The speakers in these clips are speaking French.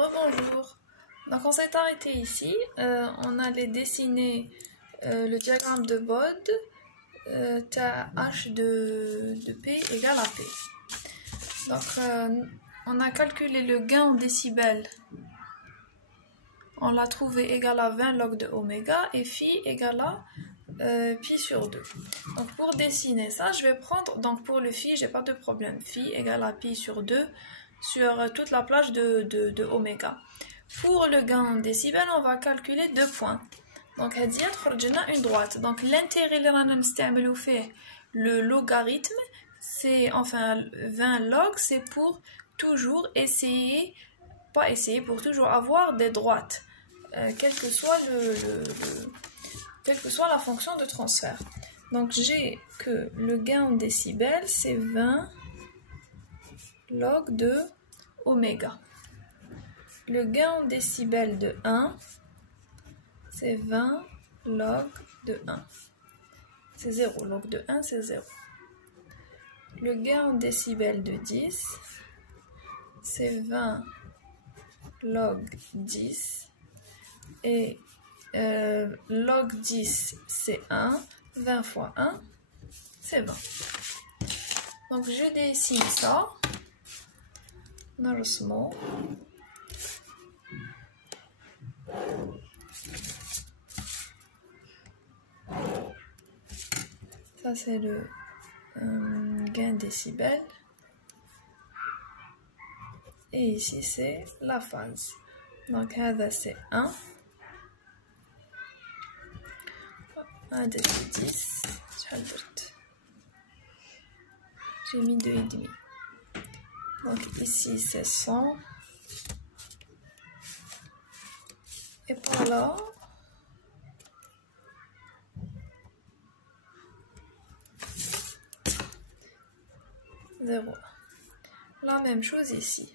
Rebonjour. Donc on s'est arrêté ici. On allait dessiner le diagramme de Bode. H de P égale à P. Donc on a calculé le gain en décibels. On l'a trouvé égal à 20 log de oméga et phi égale à pi sur 2. Donc pour dessiner ça, je vais prendre, donc pour le phi, j'ai pas de problème. Phi égale à pi sur 2 sur toute la plage de oméga. Pour le gain en décibels, on va calculer 2 points. Donc on a une droite. Donc l'intérêt le logarithme, c'est enfin 20 log, c'est pour toujours essayer, pour toujours avoir des droites, quelle que soit la fonction de transfert. Donc j'ai que le gain en décibels, c'est 20 log de oméga. Le gain en décibels de 1, c'est 20 log de 1. C'est 0. Log de 1, c'est 0. Le gain en décibels de 10, c'est 20 log 10. Et log 10, c'est 1. 20 fois 1, c'est 20. Donc je dessine ça. Normalement. Ça c'est le gain décibel. Et ici c'est la phase. Donc là c'est 1. 1 de 10. J'ai mis 2,5. Donc ici c'est 100. Et par là, zéro. La même chose ici.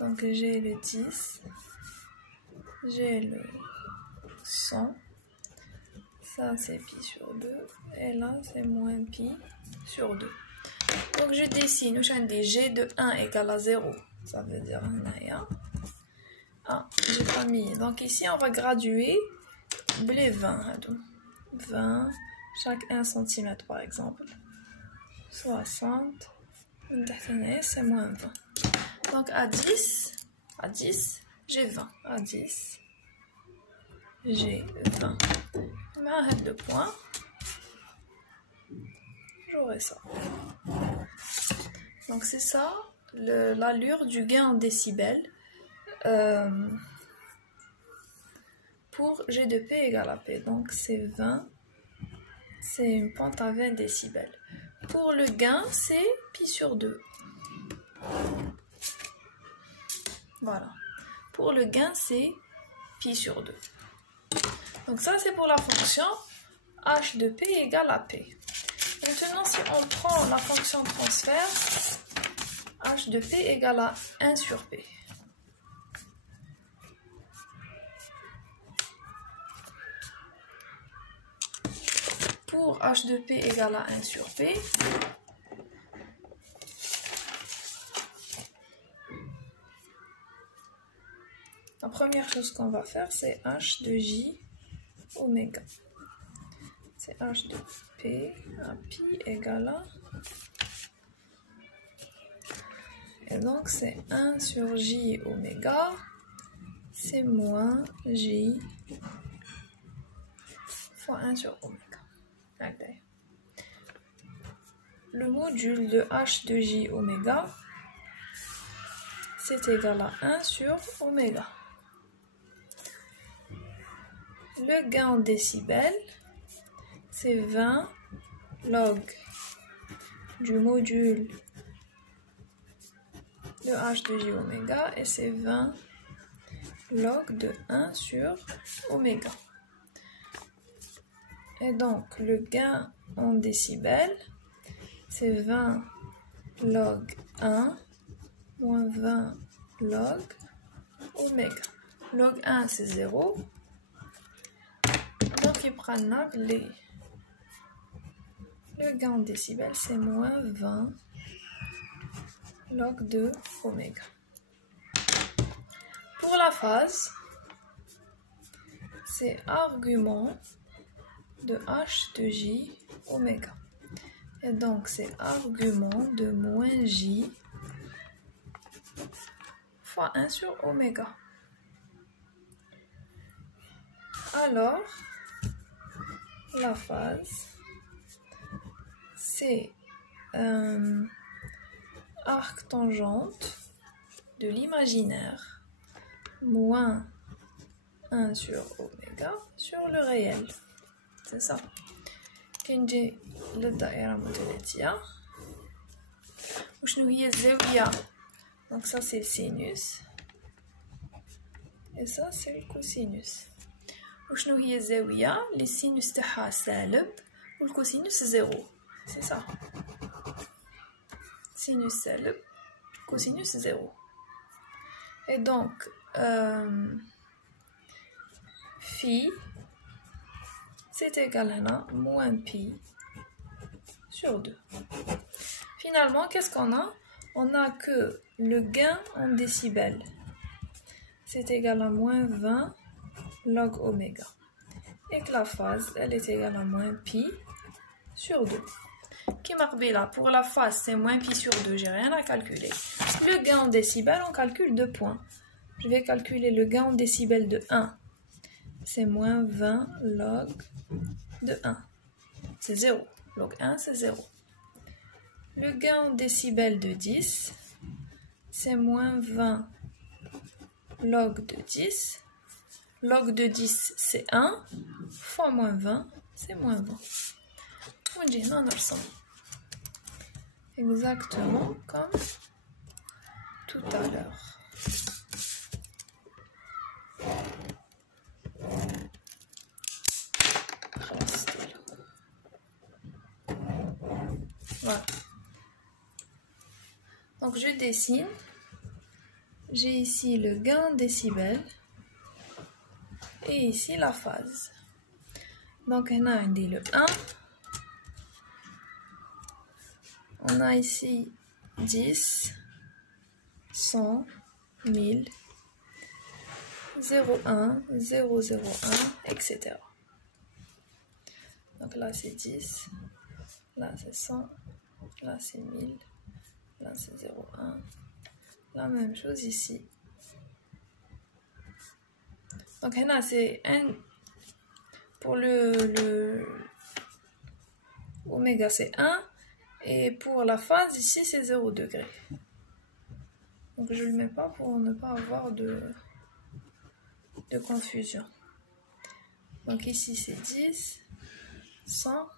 Donc j'ai le 10, j'ai le 100. Ça c'est pi sur 2. Et là c'est moins pi sur 2. Donc je dessine, des G de 1 égale à 0. Ça veut dire j'ai pas mis. Donc ici on va graduer les 20. 20, chaque 1 cm par exemple. 60. C'est moins 20. Donc à 10, j'ai 20. À 10, j'ai 20. Mais arrête de point. J'aurai ça. Donc c'est ça, l'allure du gain en décibels pour G de P égale à P. Donc c'est 20, c'est une pente à 20 décibels. Pour le gain, c'est pi sur 2. Voilà. Pour le gain, c'est pi sur 2. Donc ça, c'est pour la fonction H de P égale à P. Maintenant, si on prend la fonction transfert, H de P égale à 1 sur P. Pour H de P égale à 1 sur P, la première chose qu'on va faire, c'est H de J oméga. C'est H de P à pi égale à... Et donc c'est 1 sur J oméga, c'est moins J fois 1 sur oméga. Okay. Le module de H de J oméga, c'est égal à 1 sur oméga. Le gain en décibels, c'est 20 log du module de H de J oméga et c'est 20 log de 1 sur oméga. Et donc le gain en décibels, c'est 20 log 1 moins 20 log oméga. Log 1 c'est 0. Donc il prend le gain en décibels, c'est moins 20 log de oméga. pour la phase, c'est argument de h de j oméga. Et donc, c'est argument de moins j fois 1 sur oméga. Alors, la phase, c'est arc tangente de l'imaginaire moins 1 sur oméga sur le réel. C'est ça. كنجي للدائرة المتناتية وشنو هي الزاوية. Donc ça c'est le sinus et ça c'est le cosinus. وشنو هي الزاوية اللي السينوس تاعها سالب والكوسينوس زيرو. C'est ça. Sinus سالب cosinus zéro. Et donc phi c'est égal à moins pi sur 2. Finalement, qu'est-ce qu'on a? On a que le gain en décibels. C'est égal à moins 20 log oméga. Et que la phase, elle est égale à moins pi sur 2. Qui marque là? Pour la phase, c'est moins pi sur 2. J'ai rien à calculer. Le gain en décibels, on calcule 2 points. Je vais calculer le gain en décibels de 1. C'est moins 20 log de 1. C'est 0. Log 1, c'est 0. Le gain en décibels de 10, c'est moins 20 log de 10. Log de 10, c'est 1. Fois moins 20, c'est moins 20. On dit non, on ressemble. Exactement comme tout à l'heure. Voilà. Donc je dessine. J'ai ici le gain en décibels et ici la phase. Donc on a le 1. On a ici 10, 100, 1000, 0,1, 0,01, etc. Donc là c'est 10, là c'est 100, là c'est 1000, là c'est 0,1. La même chose ici. Donc là c'est 1 pour le oméga c'est 1 et pour la phase ici c'est 0 degré. Donc je ne le mets pas pour ne pas avoir de confusion. Donc ici c'est 10, 100,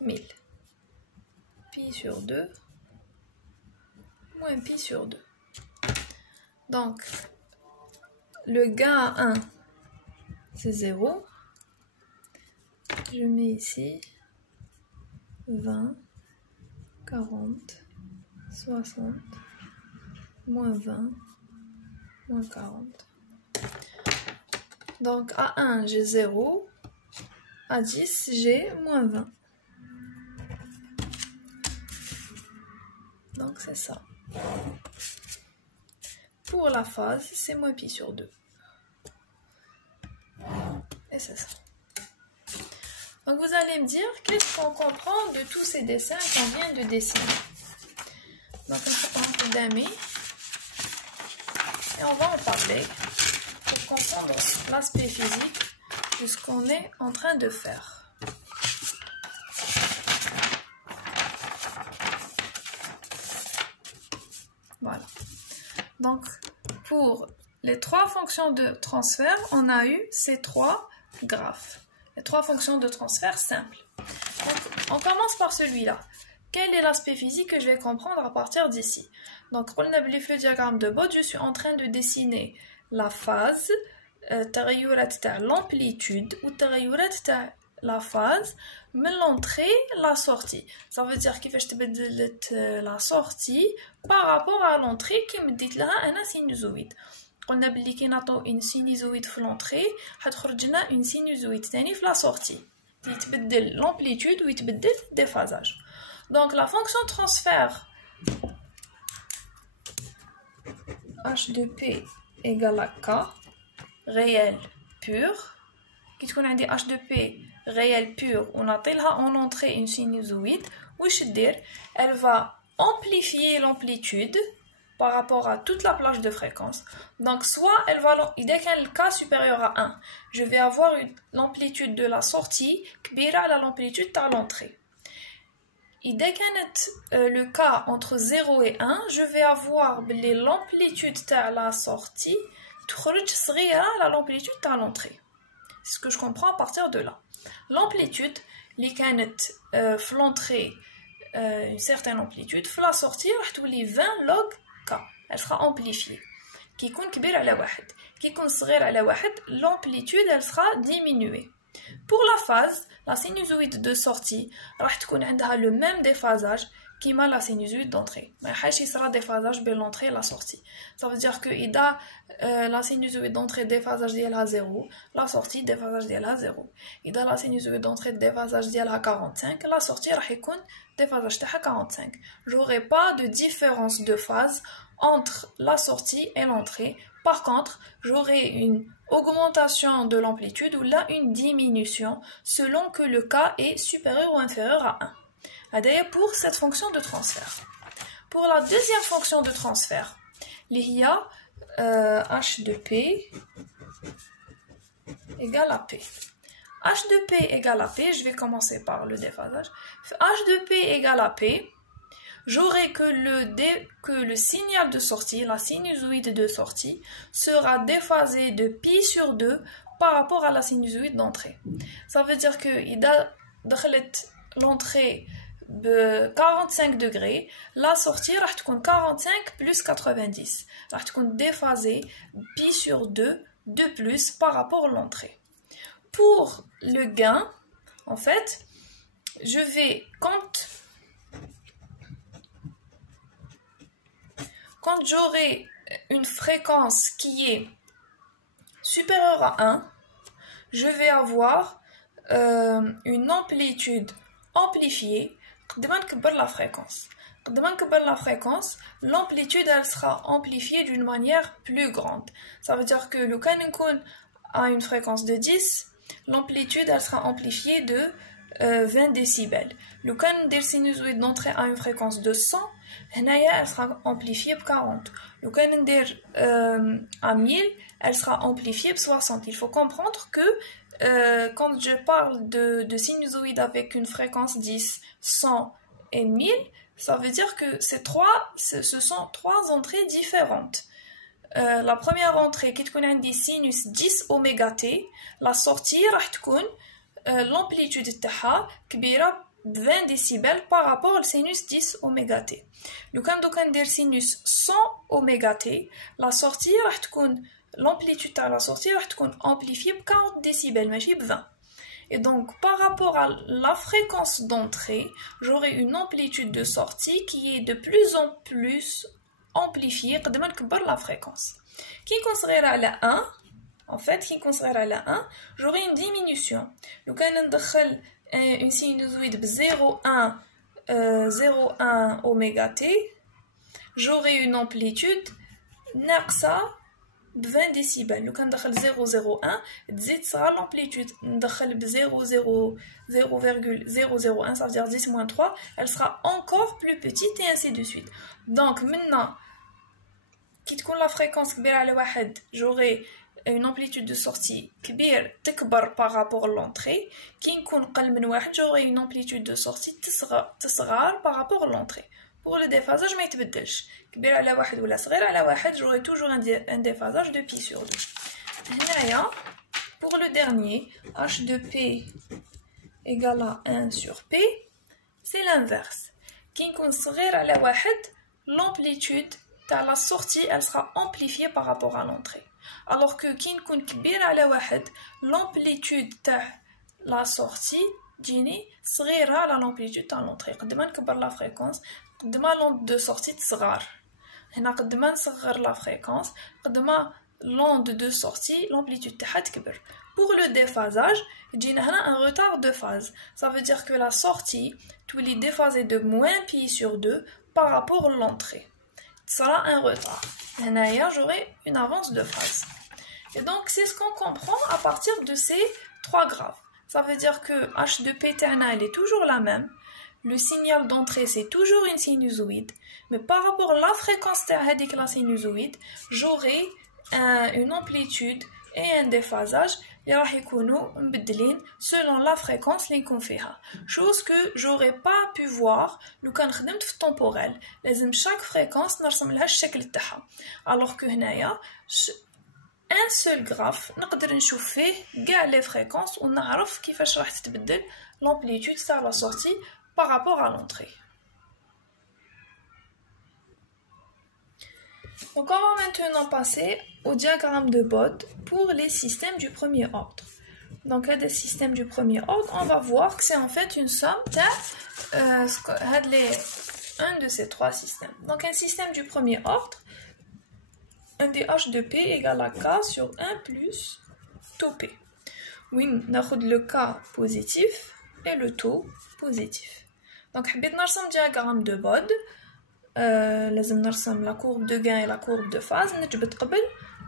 1000. Pi sur 2 moins pi sur 2. Donc le gain à 1 c'est 0. Je mets ici 20, 40, 60, moins 20, moins 40. Donc à 1 j'ai 0, à 10 j'ai moins 20. Donc c'est ça. Pour la phase, c'est moins pi sur 2. Et c'est ça. Donc vous allez me dire, qu'est-ce qu'on comprend de tous ces dessins qu'on vient de dessiner? Donc on va un peu d'amis et on va en parler pour comprendre l'aspect physique de ce qu'on est en train de faire. Voilà. Donc, pour les 3 fonctions de transfert, on a eu ces 3 graphes. Les 3 fonctions de transfert simples. Donc, on commence par celui-là. Quel est l'aspect physique que je vais comprendre à partir d'ici? Donc, on a vu le diagramme de Bode, je suis en train de dessiner la phase, l'amplitude ou la phase, mais l'entrée, la sortie. Ça veut dire qu'il faut la sortie par rapport à l'entrée qui me dit là un sinusoïde. On a dit une sinusoïde dans l'entrée, une sinusoïde dans la sortie. Il l'amplitude ou il le déphasage. Donc la fonction transfert h de p égale à K réel pur. Qui تكون عندي H de P réel pur, on appelle en entrée une sinusoïde. Elle va amplifier l'amplitude par rapport à toute la plage de fréquence. Donc soit elle va, dès qu'elle est le cas supérieur à 1, je vais avoir l'amplitude de la sortie كبيرة على l'amplitude de l'entrée. Et dès qu'elle est le cas entre 0 et 1, je vais avoir l'amplitude de la sortie تخرج صغيرة على l'amplitude de l'entrée. C'est ce que je comprends à partir de là. L'amplitude, اللي كانت في l'entrée une certaine amplitude, في la sortie راح تولي 20 log K. Elle sera amplifiée. كي يكون كبير على واحد. كي يكون صغير على واحد, l'amplitude elle sera diminuée. Pour la phase, la sinusoïde de sortie راح تكون عندها le même déphasage كيما la sinusoïde d'entrée. ما يحاش يصرا déphasage بين l'entrée et la sortie. Ça veut dire que إذا la sinusoïde d'entrée déphasage ديالها 0, la sortie déphasage ديالها 0. إذا la sinusoïde d'entrée déphasage ديالها 45, la sortie راح يكون déphasage تاعها 45. J'aurai pas de différence de phase entre la sortie et l'entrée. Par contre, j'aurai une augmentation de l'amplitude ou là une diminution selon que le cas est supérieur ou inférieur à 1. D'ailleurs, pour cette fonction de transfert. Pour la deuxième fonction de transfert, il y a H de P égale à P. H de P égale à P, je vais commencer par le déphasage. H de P égale à P, j'aurai que le signal de sortie, la sinusoïde de sortie, sera déphasé de pi sur 2 par rapport à la sinusoïde d'entrée. Ça veut dire que l'entrée de 45 degrés, la sortie راح تكون 45 plus 90. راح تكون déphasée pi sur 2 de plus par rapport à l'entrée. Pour le gain, en fait, je vais, quand j'aurai une fréquence qui est supérieure à 1, je vais avoir une amplitude amplifiée. La fréquence, l'amplitude elle sera amplifiée d'une manière plus grande. Ça veut dire que le canicon a une fréquence de 10, l'amplitude elle sera amplifiée de 20 décibels. Le canon des sinusoïdes d'entrée a une fréquence de 100, elle sera amplifiée de 40. Le canon à 1000, elle sera amplifiée de 60. Il faut comprendre que quand je parle de sinusoïdes avec une fréquence 10, 100 et 1000, ça veut dire que ce sont trois entrées différentes. La première entrée qui تكون عندي sinus 10 oméga t, la sortie راح تكون l'amplitude تاعها كبيرة 20 décibels par rapport au sinus 10 oméga t. لو كان ندير sinus 100 oméga t, la sortie راح تكون l'amplitude تاع la sortie راح تكون amplifiée ب 40 décibels ماشي ب 20. Et donc, par rapport à la fréquence d'entrée, j'aurai une amplitude de sortie qui est de plus en plus amplifiée قد ما نكبر la fréquence. Qui considère à la 1, en fait, qui considère à la 1, j'aurai une diminution. لو كان ندخل une sinusoïde ب 0,1 oméga t, j'aurai une amplitude ناقصة 20 décibels. لو كان ندخل 0,01 تزيد صغار l'amplitude. ندخل ب 0,001, ça veut dire 10-3, elle sera encore plus petite et ainsi de suite. Donc maintenant, كي تكون la fréquence كبيرة على واحد, j'aurai une amplitude de sortie كبير تكبر par rapport à l'entrée. كي نكون قل من واحد, j'aurai une amplitude de sortie تصغر par rapport à l'entrée. Pour le déphasage, ما يتبدلش. كبير على واحد ولا صغير على واحد, j'aurai toujours un déphasage de pi sur 2. هنايا, pour le dernier, h de p égale à 1 sur p, c'est l'inverse. كي نكون صغير على واحد, l'amplitude تاع la sortie, elle sera amplifiée par rapport à l'entrée. Alors que كي نكون كبير على واحد, l'amplitude تاع la sortie تجيني صغيرة على l'amplitude تاع l'entrée. قد ما نكبر la fréquence, قد ما l'onde de sortie تصغر. هنا قد ما نصغر la fréquence, قد ما l'onde de sortie, l'amplitude تاعها تكبر. Pour le déphasage, جينا هنا un retard de phase. Ça veut dire que la sortie تولي déphasée de moins pi sur 2 par rapport à l'entrée. sera un retard. Là, j'aurai une avance de phase. Et donc, c'est ce qu'on comprend à partir de ces trois graphes. Ça veut dire que H de P elle est toujours la même. Le signal d'entrée, c'est toujours une sinusoïde. Mais par rapport à la fréquence de la sinusoïde, j'aurai une amplitude et un déphasage qui راح يكونوا مبدلين selon la fréquence اللي نكون فيها. Chose que j'aurais pas pu voir لو كان خدمت في التمبوريل. لازم chaque fréquence نرسم لها الشكل تاعها. Alors que هنايا un seul graphe نقدر نشوف فيه كاع les fréquences ونعرف كيفاش راح تتبدل l'amplitude تاع la sortie par rapport à l'entrée. Donc on va maintenant passer au diagramme de Bode pour les systèmes du premier ordre. Donc à des systèmes du premier ordre, on va voir que c'est en fait une somme un de ces trois systèmes. Donc un système du premier ordre, un des H de P égale à K sur 1 plus taux P. Oui, on a le K positif et le taux positif. Donc on va faire un diagramme de Bode. لازم نرسم la courbe de gain et la courbe de phase نجبد قبل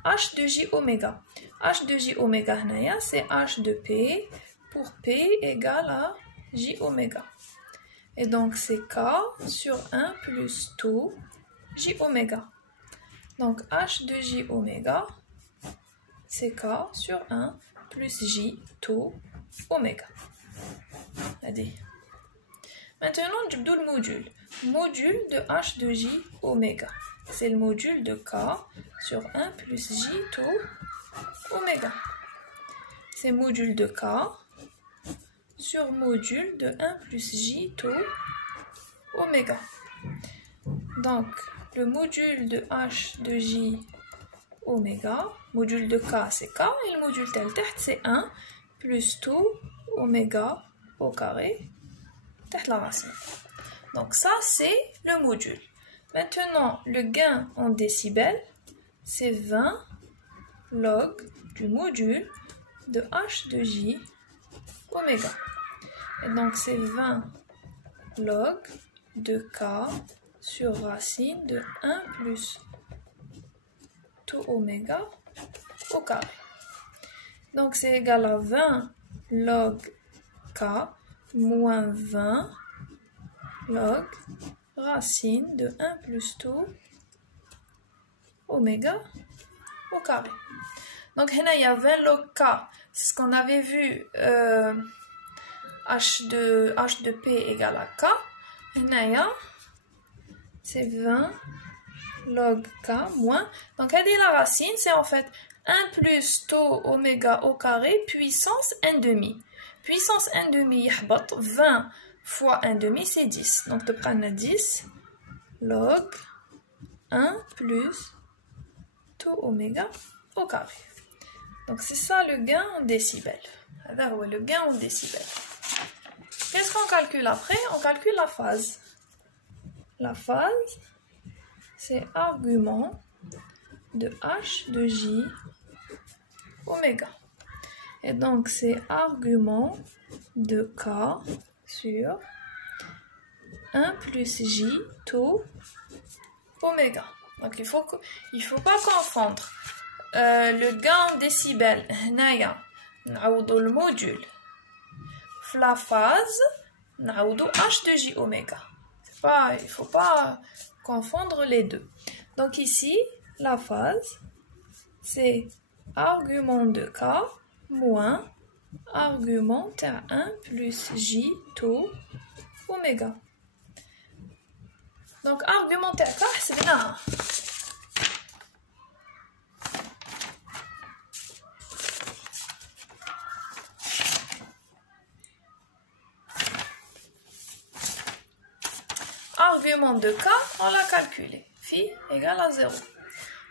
H de J oméga. H de J oméga هنايا c'est H de P pour P égale à J oméga. Et donc c'est K sur 1 plus taux J oméga. Donc H de J oméga c'est K sur 1 plus J taux oméga. Allez. Maintenant, je vais le module. Module de H de J oméga. C'est le module de K sur 1 plus J taux oméga. C'est module de K sur module de 1 plus J taux oméga. Donc, le module de H de J oméga, module de K c'est K, et le module tel c'est 1 plus taux oméga au carré. La racine. Donc ça c'est le module. Maintenant le gain en décibels c'est 20 log du module de H de J oméga. Et donc c'est 20 log de K sur racine de 1 plus taux oméga au carré. Donc c'est égal à 20 log K moins 20 log racine de 1 plus taux oméga au carré. Donc là il y a 20 log K, c'est ce qu'on avait vu H de P égale à K. Là c'est 20 log K moins, donc elle dit la racine c'est en fait 1 plus taux oméga au carré puissance 1/2. Puissance 1/2 20 fois 1/2 c'est 10. Donc de prendre 10 log 1 plus taux oméga au carré. Donc c'est ça le gain en décibels. Alors le gain en décibels. Qu'est-ce qu'on calcule après? On calcule la phase. La phase c'est argument de H de J oméga. Et donc, c'est argument de K sur 1 plus J taux oméga. Donc, il faut pas confondre le gain en décibels. نعوضوا le module. La phase, نعوضوا H de J oméga. Il faut pas confondre les deux. Donc, ici, la phase, c'est argument de K moins argument à 1 plus J taux oméga. Donc argument à K c'est bien. Argument de K on l'a calculé. Phi égale à 0.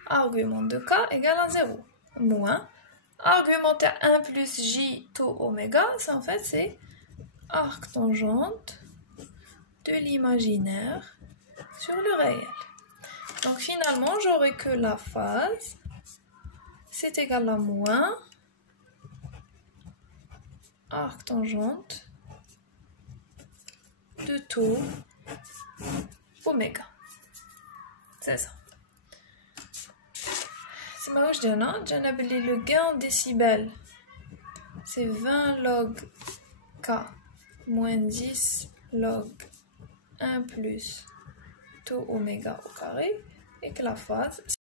Argument de K égale à 0 moins argument à 1 plus J taux oméga, en fait c'est arc tangente de l'imaginaire sur le réel. Donc finalement j'aurai que la phase c'est égal à moins arc tangente de taux oméga. C'est ça. C'est ma je dis, le gain en décibels, c'est 20 log K moins 10 log 1 plus taux oméga au carré, et que la phase